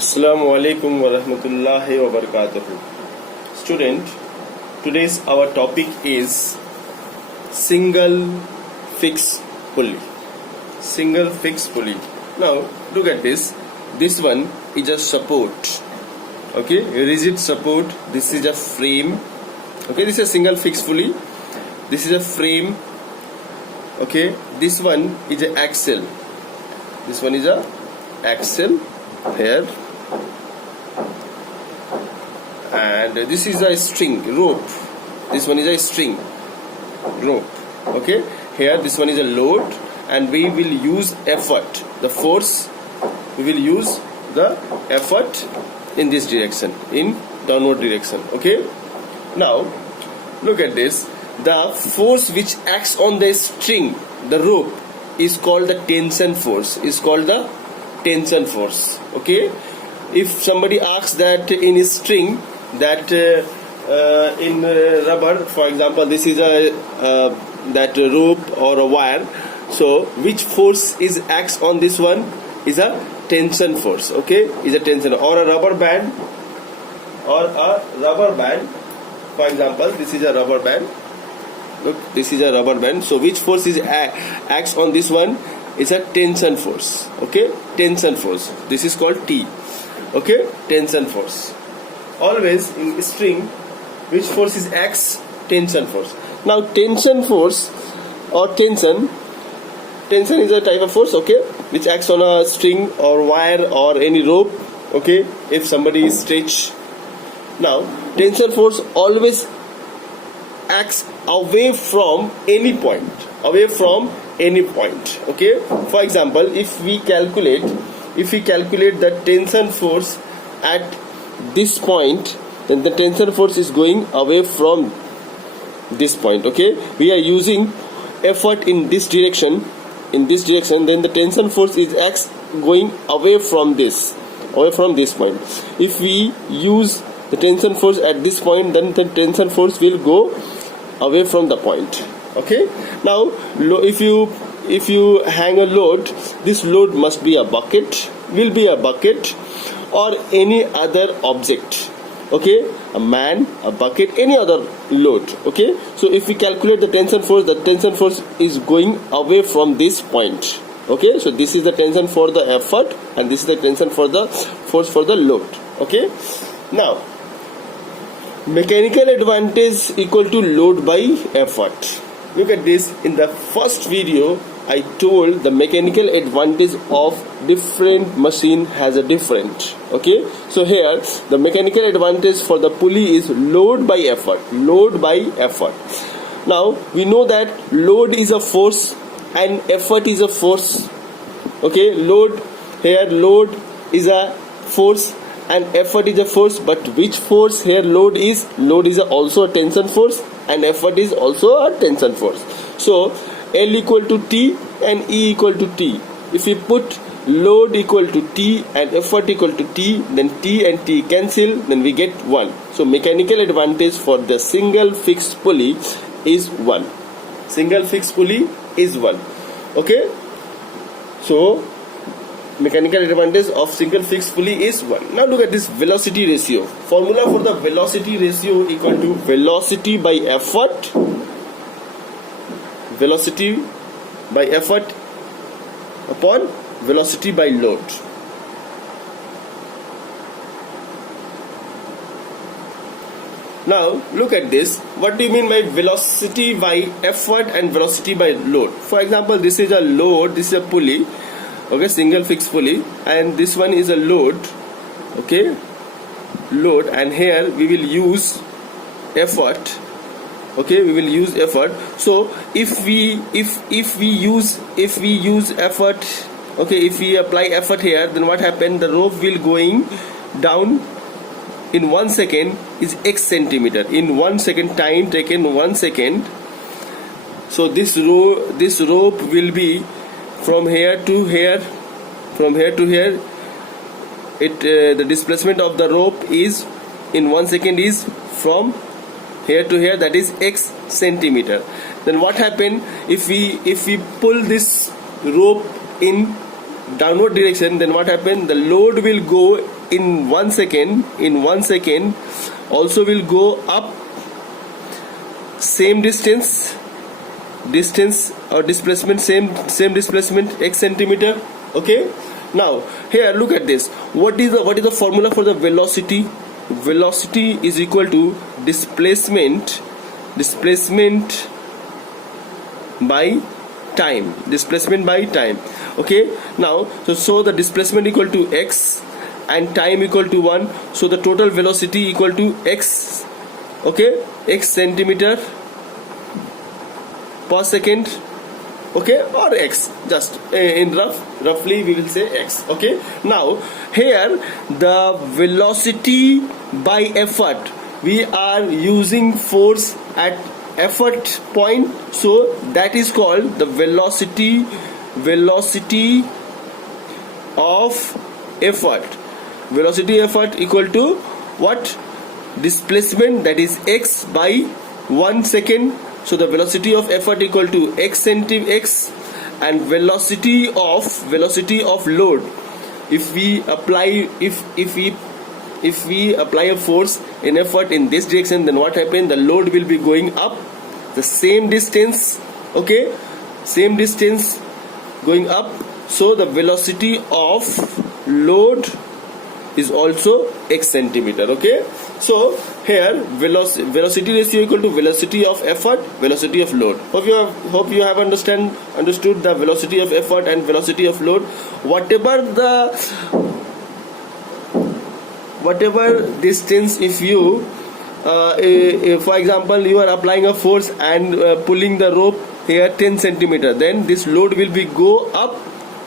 Assalamu alaikum wa rahmatullahi wa barakatuhu. Student, today's our topic is single fixed pulley. Single fixed pulley. Now look at this. This one is a support. Okay, a rigid support. This is a frame. Okay, this is a single fixed pulley. This is a frame. Okay, this one is an axle. This one is a axle here, and this is a string rope. This one is a string rope. Okay, here this one is a load, and we will use effort, the force. We will use the effort in this direction, in downward direction. Okay, now look at this. The force which acts on the string, the rope, is called the tension force. Is called the tension force. Okay, if somebody asks that in a string, that in rubber, for example, this is a that rope or a wire, so which force is acts on this one is a tension force. Okay, is a tension, or a rubber band, for example, this is a rubber band. Look, this is a rubber band. So which force is acts on this one is a tension force. Okay, tension force. This is called T. Okay, tension force. Always in string, which force is acts? Tension force. Now tension force or tension is a type of force. Okay, which acts on a string or wire or any rope. Okay, if somebody is stretched. Now tension force always acts away from any point. Okay, for example, if we calculate the tension force at this point, then the tension force is going away from this point. Okay, we are using effort in this direction, then the tension force is acts going away from this point. If we use the tension force at this point, then the tension force will go away from the point. Okay, now if you hang a load, this load must be a bucket, or any other object. Okay, a man, a bucket, any other load. Okay, so if we calculate the tension force is going away from this point. Okay, so this is the tension for the effort, and this is the tension for the force for the load. Okay, now mechanical advantage equal to load by effort. Look at this. In the first video, I told the mechanical advantage of different machine has a different. Okay, so here the mechanical advantage for the pulley is load by effort. Now we know that load is a force and effort is a force. Okay, load is a force and effort is a force, but which force here? Load is also a tension force, and effort is also a tension force. So L equal to T and E equal to T. If we put load equal to T and effort equal to T, then T and T cancel, then we get 1. So mechanical advantage for the single fixed pulley is 1. Okay, so mechanical advantage of single fixed pulley is 1. Now look at this velocity ratio. Formula for the velocity ratio equal to velocity by effort upon velocity by load. Now look at this. What do you mean by velocity by effort and velocity by load? For example, this is a load, this is a pulley. Okay, single fixed pulley, and this one is a load. Okay, load, and here we will use effort. Okay, we will use effort. So if we use effort, okay, if we apply effort here, then what happened? The rope will going down in 1 second is x centimeter. In 1 second, time taken 1 second. So this rope will be from here to here. The displacement of the rope is in 1 second is from here to here, that is x centimeter. Then what happen if we pull this rope in downward direction? Then what happen? The load will go in 1 second also will go up same distance or displacement, same displacement x centimeter. Okay, now here look at this. What is the formula for the velocity? Velocity is equal to displacement by time. Okay, now so the displacement equal to x and time equal to 1, so the total velocity equal to x. Okay, x centimeter per second. Okay, or x, just in roughly we will say x. Okay, now here the velocity by effort, we are using force at effort point, so that is called the velocity of effort. Velocity effort equal to what? Displacement, that is x by 1 second. So the velocity of effort equal to x, and velocity of load. If we apply a force in effort in this direction, then what happens? The load will be going up the same distance. Okay, same distance going up. So the velocity of load is also x centimeter. Okay, so here velocity ratio equal to velocity of effort, velocity of load. Hope you have understood the velocity of effort and velocity of load. Whatever distance, if you for example you are applying a force and pulling the rope here 10 centimeter, then this load will be go up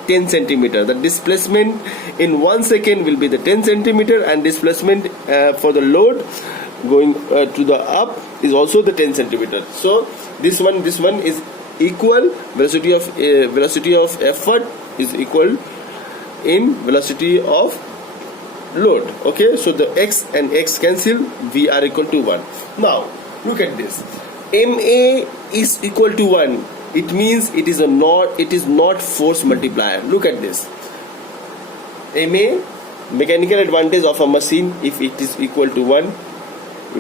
10 centimeter. The displacement in 1 second will be the 10 centimeter, and displacement for the load going to the up is also the 10 centimeter. So this one is equal. Velocity of effort is equal in velocity of load. Okay, so the x and x cancel, v are equal to 1. Now look at this. Ma is equal to 1. It means it is not force multiplier. Look at this. Ma, mechanical advantage of a machine, if it is equal to 1,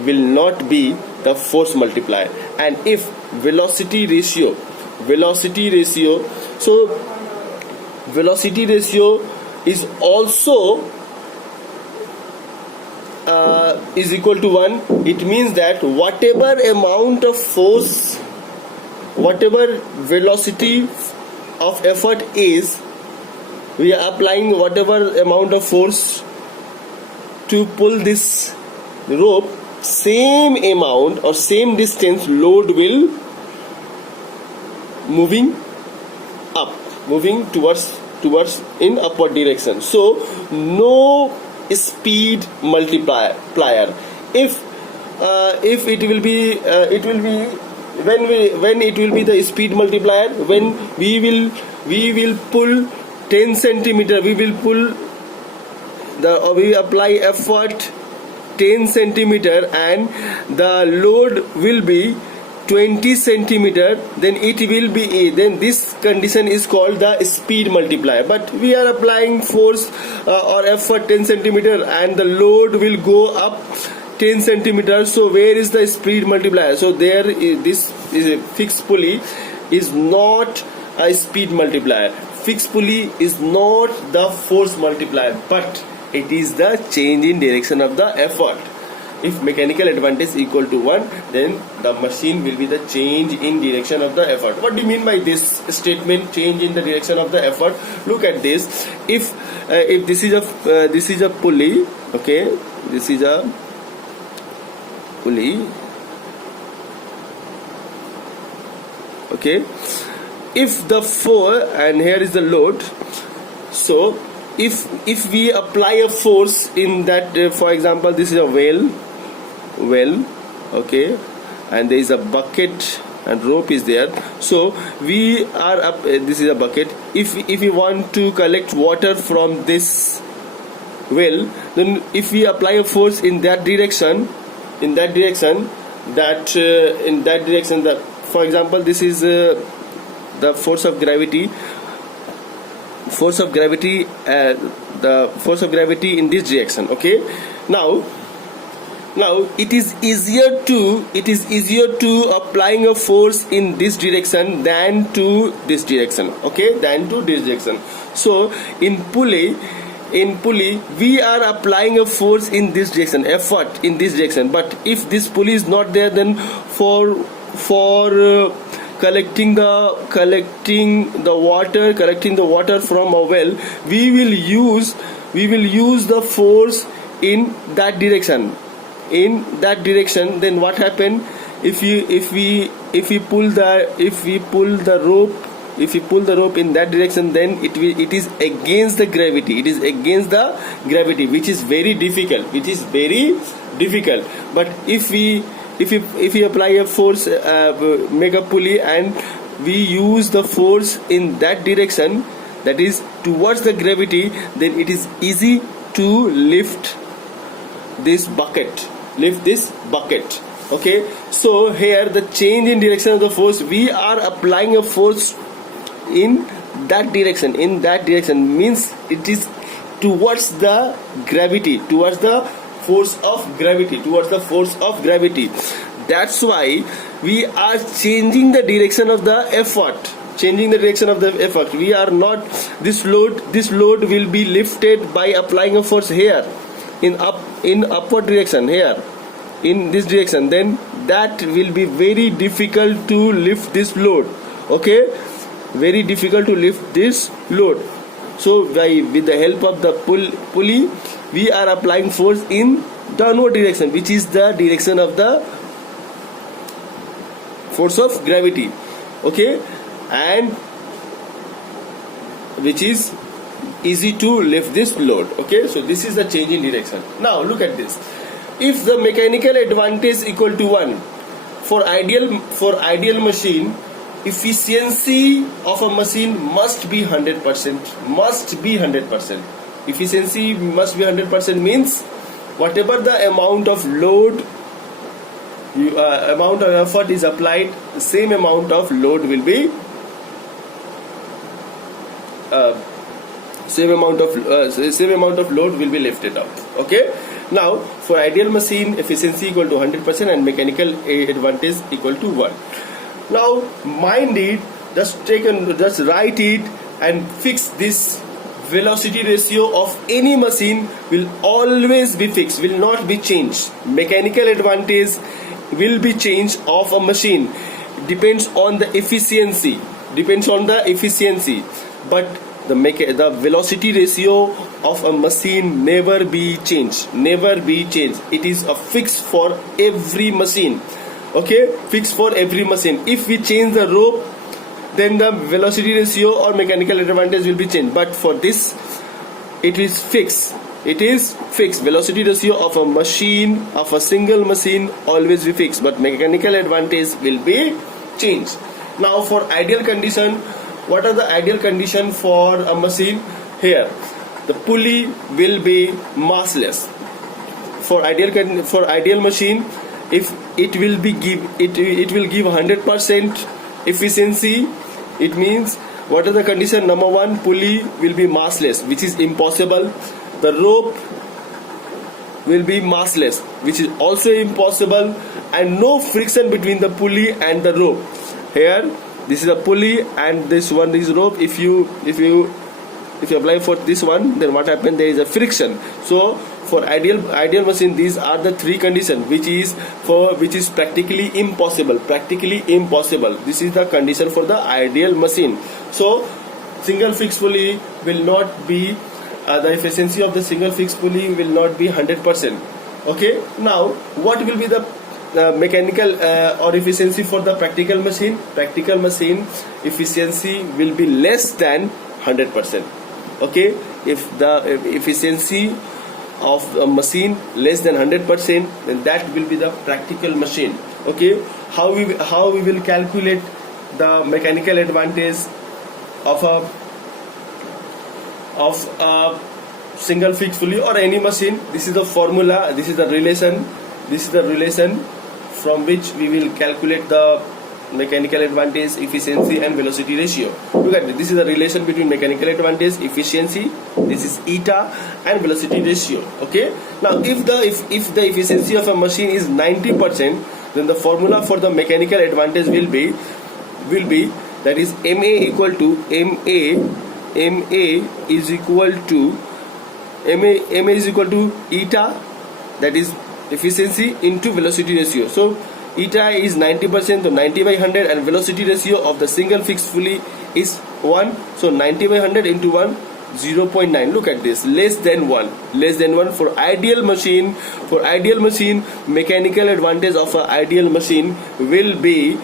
will not be the force multiplier. And if velocity ratio, so velocity ratio is also is equal to 1, it means that whatever amount of force, whatever velocity of effort is, we are applying whatever amount of force to pull this rope, same amount or same distance load will moving towards in upward direction. So no speed multiplier. If it will be when it will be the speed multiplier, when we will pull 10 centimeter, we apply effort 10 centimeter and the load will be 20 centimeter, then it will be then this condition is called the speed multiplier. But we are applying force or effort 10 centimeter and the load will go up 10 centimeters. So where is the speed multiplier? So there is, this is a fixed pulley is not a speed multiplier. Fixed pulley is not the force multiplier, but it is the change in direction of the effort. If mechanical advantage equal to 1, then the machine will be the change in direction of the effort. What do you mean by this statement, change in the direction of the effort? Look at this. If this is a pulley, okay, this is a pulley, okay. If the and here is the load. So if we apply a force in that, for example, this is a well, okay, and there is a bucket and rope is there. So we are up. This is a bucket. If we want to collect water from this well, then if we apply a force in that direction, that for example, this is the force of gravity. force of gravity in this direction. Okay, now it is easier to applying a force in this direction than to this direction. Okay, than to this direction. So in pulley we are applying a force in this direction, effort in this direction. But if this pulley is not there, then for collecting the water from a well, we will use the force in that direction. Then what happen if we pull the rope in that direction, then it is against the gravity. It is against the gravity, which is very difficult. But if we apply a force, make a pulley, and we use the force in that direction, that is towards the gravity, then it is easy to lift this bucket. Okay, so here the change in direction of the force, we are applying a force in that direction means it is towards the gravity, towards the force of gravity. That's why we are changing the direction of the effort. We are not, this load will be lifted by applying a force here in upward direction, here in this direction. Then that will be very difficult to lift this load. Okay, very difficult to lift this load. So with the help of the pulley, we are applying force in downward direction, which is the direction of the force of gravity. Okay, and which is easy to lift this load. Okay, so this is the change in direction. Now look at this. If the mechanical advantage equal to 1, for ideal machine, efficiency of a machine must be 100%. Efficiency must be 100% means whatever the amount of load, amount of effort is applied, the same amount of load will be same amount of load will be lifted up. Okay, now for ideal machine, efficiency equal to 100% and mechanical advantage equal to 1. Now mind it, just write it and fix this. Velocity ratio of any machine will always be fixed, will not be changed. Mechanical advantage will be changed of a machine, depends on the efficiency, but the velocity ratio of a machine never be changed. It is a fix for every machine. Okay, fix for every machine. If we change the rope, then the velocity ratio or mechanical advantage will be changed, but for this it is fixed. Velocity ratio of a machine, of a single machine, always be fixed, but mechanical advantage will be changed. Now for ideal condition, what are the ideal condition for a machine? Here the pulley will be massless. For ideal machine, if it will give 100% efficiency, it means what are the condition? Number 1, pulley will be massless, which is impossible. The rope will be massless, which is also impossible, and no friction between the pulley and the rope. Here this is a pulley and this one is rope. If you apply for this one, then what happens? There is a friction. So for ideal machine, these are the 3 conditions, which is practically impossible. This is the condition for the ideal machine. So single fixed pulley will not be the efficiency of the single fixed pulley will not be 100%. Okay, now what will be the mechanical or efficiency for the practical machine? Practical machine efficiency will be less than 100%. Okay, if the efficiency of a machine less than 100%, then that will be the practical machine. Okay, how we will calculate the mechanical advantage of a single fixed pulley or any machine? This is the formula, this is the relation from which we will calculate the mechanical advantage, efficiency, and velocity ratio. Look at this. This is the relation between mechanical advantage, efficiency. This is eta and velocity ratio. Okay. Now, if the efficiency of a machine is 90%, then the formula for the mechanical advantage will be that is MA equal to MA is equal to eta, that is efficiency, into velocity ratio. So eta is 90%, so 90 by 100, and velocity ratio of the single fixed pulley is 1. So 90 by 100 into 1, 0.9. Look at this, less than 1. For ideal machine, mechanical advantage of an ideal machine will be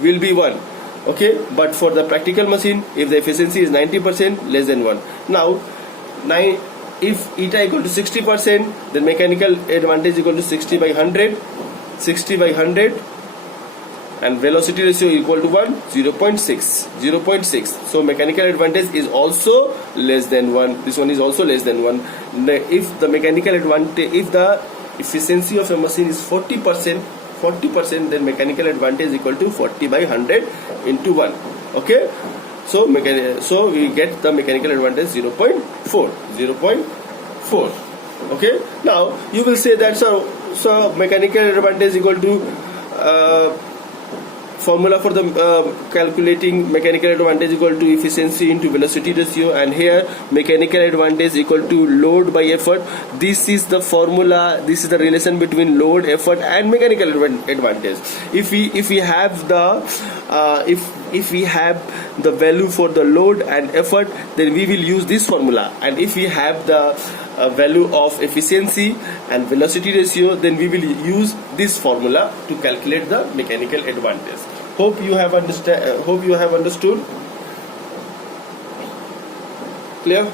1. Okay, but for the practical machine, if the efficiency is 90%, less than 1. Now, if eta equal to 60%, then mechanical advantage equal to 60 by 100, and velocity ratio equal to 1, 0.6. So mechanical advantage is also less than 1. This one is also less than 1. If the mechanical advantage, if the efficiency of a machine is 40%, then mechanical advantage equal to 40 by 100 into 1. Okay, so we get the mechanical advantage 0.4. Okay, now you will say that so mechanical advantage equal to formula for the calculating mechanical advantage equal to efficiency into velocity ratio, and here mechanical advantage equal to load by effort. This is the formula, this is the relation between load, effort, and mechanical advantage. If we have the value for the load and effort, then we will use this formula, and if we have the value of efficiency and velocity ratio, then we will use this formula to calculate the mechanical advantage. Hope you have understood. Clear?